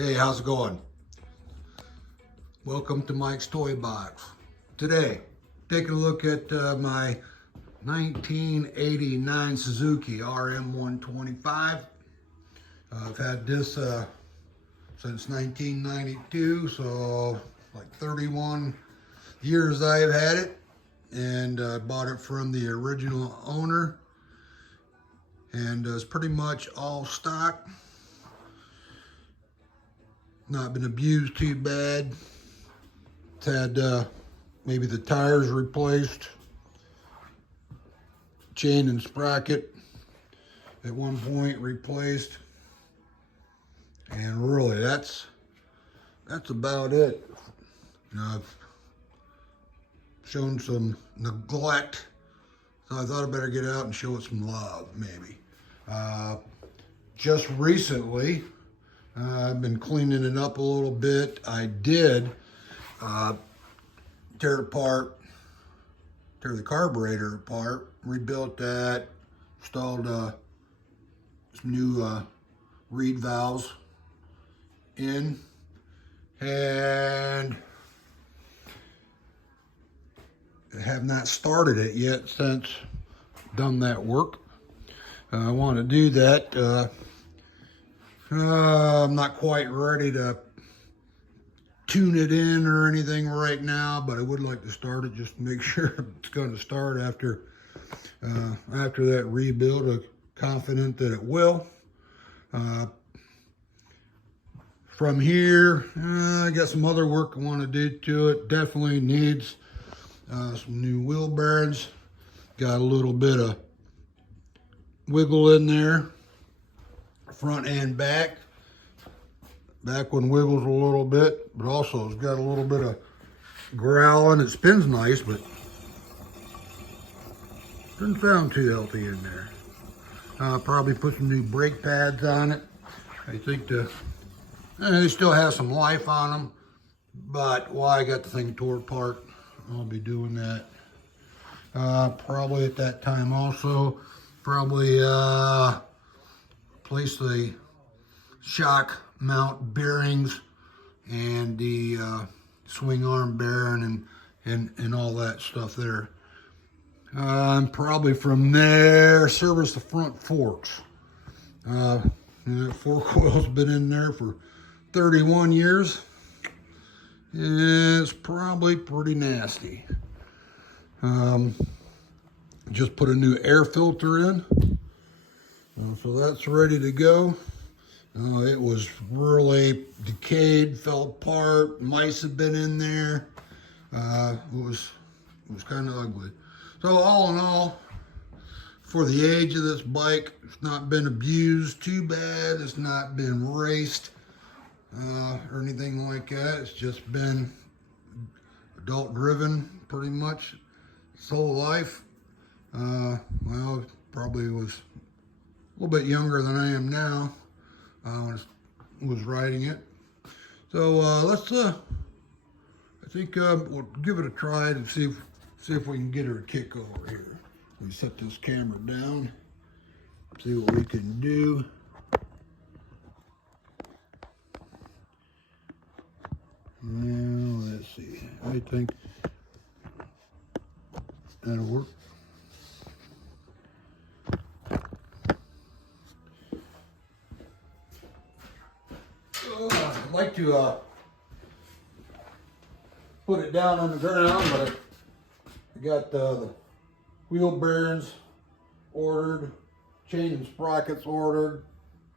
Hey, how's it going? Welcome to Mike's Toy Box. Today, taking a look at my 1989 Suzuki RM125. I've had this since 1992, so like 31 years I've had it, and I bought it from the original owner, and it's pretty much all stock. Not been abused too bad. It's had maybe the tires replaced, chain and sprocket at one point replaced, and really that's about it. You know, I've shown some neglect, so I thought I better get out and show it some love, maybe. Just recently, I've been cleaning it up a little bit. I did tear the carburetor apart, rebuilt that, installed some new reed valves in, and I have not started it yet since done that work. I want to do that. I'm not quite ready to tune it in or anything right now, but I would like to start it just to make sure it's going to start after that rebuild. I'm confident that it will. From here, I got some other work I want to do to it. Definitely needs some new wheel bearings. Got a little bit of wiggle in there, front and back. Back one wiggles a little bit, but also it's got a little bit of growl, and it spins nice, but doesn't sound too healthy in there. Probably put some new brake pads on it. I think they still have some life on them, but while I got the thing tore apart, I'll be doing that. Probably at that time also, probably place the shock mount bearings and the swing arm bearing and all that stuff there. And probably from there service the front forks. The fork coil's been in there for 31 years. It's probably pretty nasty. Just put a new air filter in, so that's ready to go. It was really decayed, fell apart. Mice have been in there. It was kind of ugly. So all in all, for the age of this bike, it's not been abused too bad. It's not been raced or anything like that. It's just been adult driven pretty much its whole life. Well, probably was a little bit younger than I am now. Was riding it. So let's I think we'll give it a try to see if we can get her a kick over here. We set this camera down, see what we can do. Now let's see. I think that'll work. I'd like to put it down on the ground, but I got the wheel bearings ordered, chain and sprockets ordered.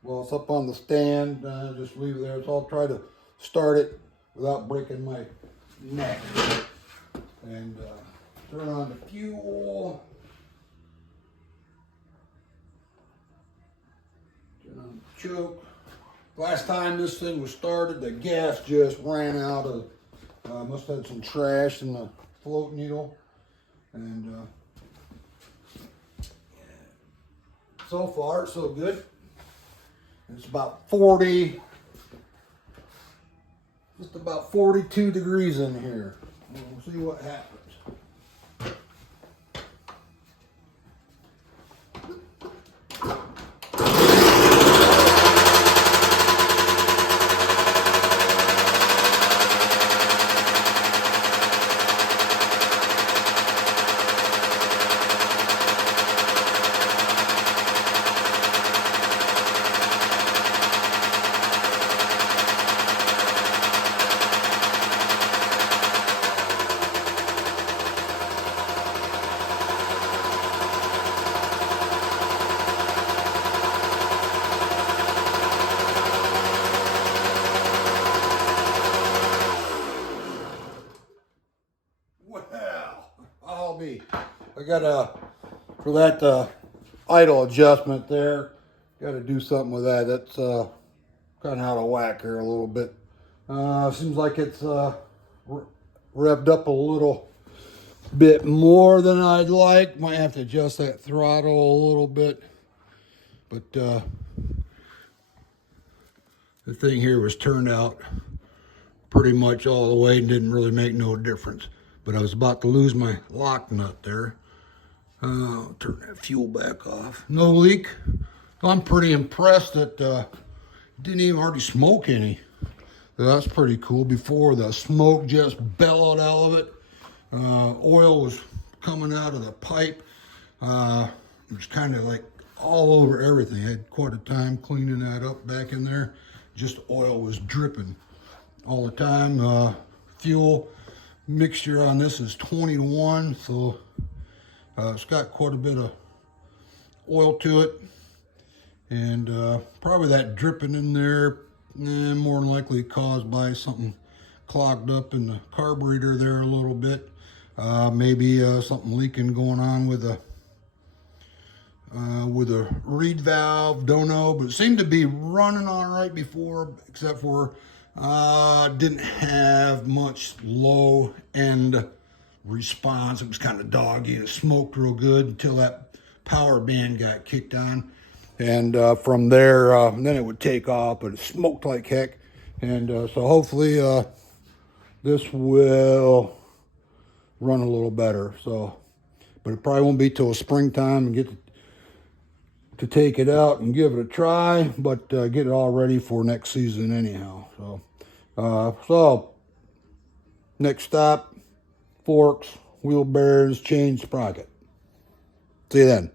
Well, it's up on the stand. Just leave it there. So I'll try to start it without breaking my neck. And turn on the fuel. Turn on the choke. Last time this thing was started, the gas just ran out of, must have had some trash in the float needle. And so far, so good. It's about 40, just about 42 degrees in here. We'll see what happens. I gotta, for that idle adjustment there, gotta do something with that. That's kind of out of whack here a little bit. Seems like it's revved up a little bit more than I'd like. Might have to adjust that throttle a little bit. But the thing here was turned out pretty much all the way and didn't really make no difference. But I was about to lose my lock nut there. I'll turn that fuel back off. No leak. I'm pretty impressed that didn't even hardly smoke any. So that's pretty cool. Before, the smoke just bellowed out of it. Oil was coming out of the pipe. It was kind of like all over everything. I had quite a time cleaning that up back in there. Just oil was dripping all the time. Fuel mixture on this is 20 to 1, so it's got quite a bit of oil to it. And probably that dripping in there, more than likely caused by something clogged up in the carburetor there a little bit. Maybe something leaking going on with a reed valve, don't know, but it seemed to be running all right before, except for didn't have much low end response. It was kind of doggy and it smoked real good until that power band got kicked on. And from there, then it would take off, but it smoked like heck. And so hopefully this will run a little better. So, but it probably won't be till springtime and get to take it out and give it a try, but get it all ready for next season anyhow. So next stop, forks, wheel bearings, chain, sprocket. See you then.